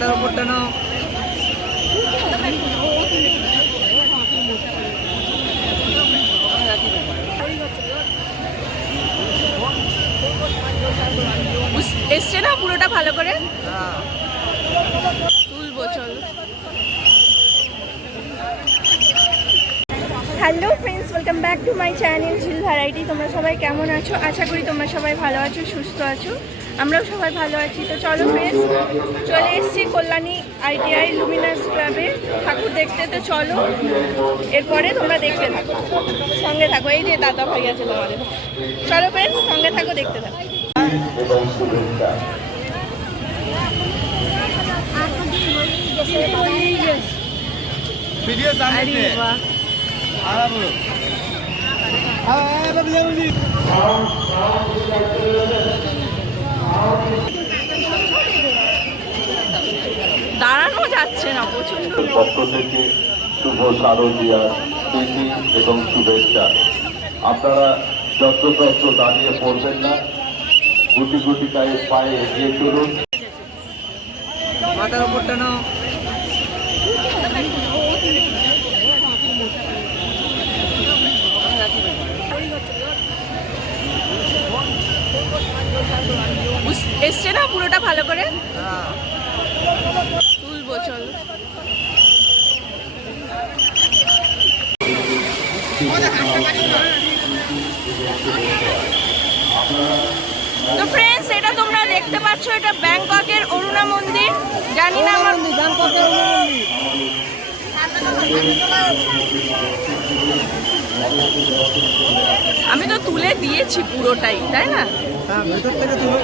মাথার উপরটা নাও বুঝ- এসছে না পুরোটা ভালো করে? তুলবো চলো। Hello friends welcome back to my channel Jheel variety তোমরা সবাই কেমন আছো? আশা করি তোমরা সবাই ভালো আছো সুস্থ আছো। আমরাও সবাই ভালো আছি তো চলো ফ্রেন্ডস চলে এসেছি কল্যাণী আইটিআই লুমিনাস ক্লাবে ঠাকুর দেখতে তো চলো এরপরে তোমরা দেখতে থাকো সঙ্গে থাকো এই যে দাদা ভাই আছে তোমাদের চলো ফ্রেন্ডস সঙ্গে থাকো দেখতে থাকো আরে দাঁড়ানো যাচ্ছে না প্রচণ্ড পক্ষ থেকে শুভ শারদীয়ার প্রীতি এবং শুভেচ্ছা। আপনারা যত্রতত্র দাঁড়িয়ে পড়বেন না গুটি গুটি গায়ে পায়ে এগিয়ে চলুন। মাথার উপরটা নাও বুঝ- এসছে না পুরোটা ভালো করে হ্যাঁ তুলবো চলো। তো ফ্রেন্ডস এটা তোমরা দেখতে পাচ্ছ এটা ব্যাংককের অরুণা মন্দির। জানি না আমার আমি তো তুলে দিয়েছি পুরোটাই তাই না? হ্যাঁ ভেতর থেকে তুলো।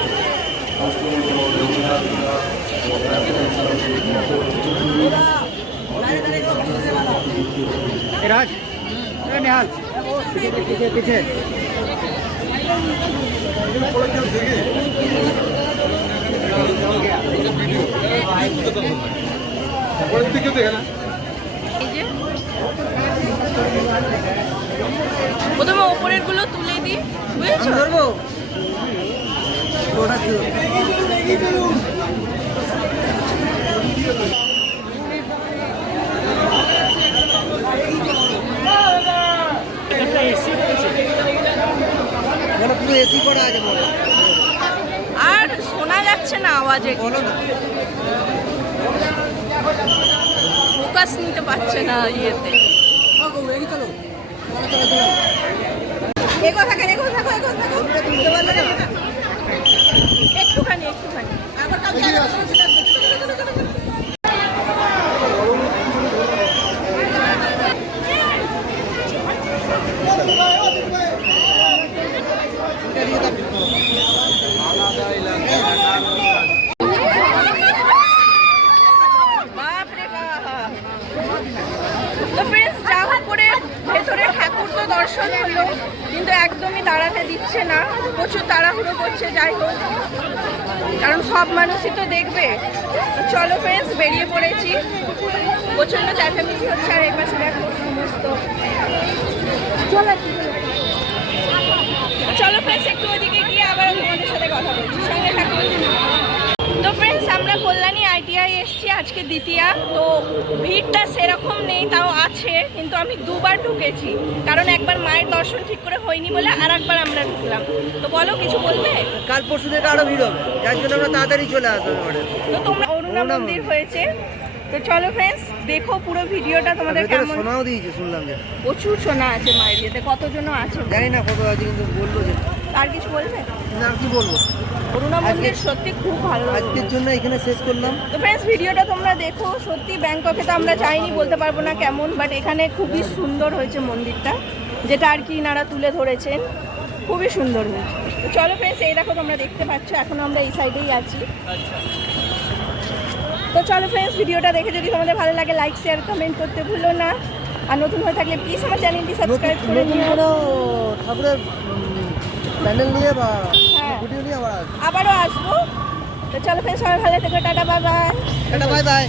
প্রথমে ওপরেরগুলো তুলে দিই বুঝেছ? এসি করা আছে বলো আর শোনা যাচ্ছে না আওয়াজে বলো না। ফোকাস নিতে পারছে না ইয়েতে। এগো থাকেন এগো থাকো এগো থাকো একটুখানি একটুখানি বাপরে বাপ তো দর্শন হলো, কিন্তু একদমই দাঁড়াতে দিচ্ছে না। প্রচুর তাড়াহুড়ো করছে, যাই হোক। কারণ সব মানুষই তো দেখবে। চলো ফ্রেন্ডস বেরিয়ে পড়েছি। প্রচণ্ড চেঁচামেচি হচ্ছে আর এই পাশে দেখো সমস্ত। চলো ফ্রেন্ডস একটু ওদিকে গিয়ে আবার তোমাদের সাথে কথা বলছি। সঙ্গে থাকো তো ফ্রেন্ডস আমরা কল্যাণী আইটিআই এসেছি আজকে দ্বিতীয়া। তো ভিড়টা সেরকম নেই তাও আছে কিন্তু আমি দুবার ঢুকেছি। কারণ একবার মায়ের দর্শন ঠিক করে হয়নি বলে আর একবার আমরা ঢুকলাম। তো বলো কিছু বলবে? কাল পরশু থেকে আরও ভিড় হবে। যার জন্য আমরা তাড়াতাড়ি চলে আসব তো তোমরা অরুণা মন্দির। হয়েছে। তো চলো ফ্রেন্ডস দেখো পুরো ভিডিওটা তোমাদের কেমন সোনাও দিয়েছে শুনলাম যে। প্রচুর সোনা আছে মায়ের বিয়েতে কতজন আছে। জানি না কত আছে কিন্তু বলল যে আর কিছু বলবে? না কি বলব? অরুণা মন্দির সত্যি খুব ভালো। আজকের জন্য এখানে শেষ করলাম। তো ফ্রেন্ডস ভিডিওটা তোমরা দেখো। সত্যি ব্যাংককে তো আমরা যাইনি বলতে পারব না কেমন বাট এখানে খুবই সুন্দর হয়েছে মন্দিরটা যেটা আর কি ইনারা তুলে ধরেছেন। খুবই সুন্দর হয়েছে। তো চলো ফ্রেন্ডস এই দেখো তোমরা দেখতে পাচ্ছ এখন আমরা এই সাইডেই আছি। তো চলো ফ্রেন্ডস ভিডিওটা দেখে যদি তোমাদের ভালো লাগে লাইক শেয়ার কমেন্ট করতে ভুলো না। আর নতুন হয়ে থাকলে প্লিজ আমার চ্যানেলটি সাবস্ক্রাইব করে নিও। ঠাকুরের প্যান্ডেল নিয়ে বা হ্যাঁ। ভিডিও নিয়ে আবার আবারও আসব। তো চলো ফ্রেন্ডস সবাই ভালো থেকো tata bye bye tata bye bye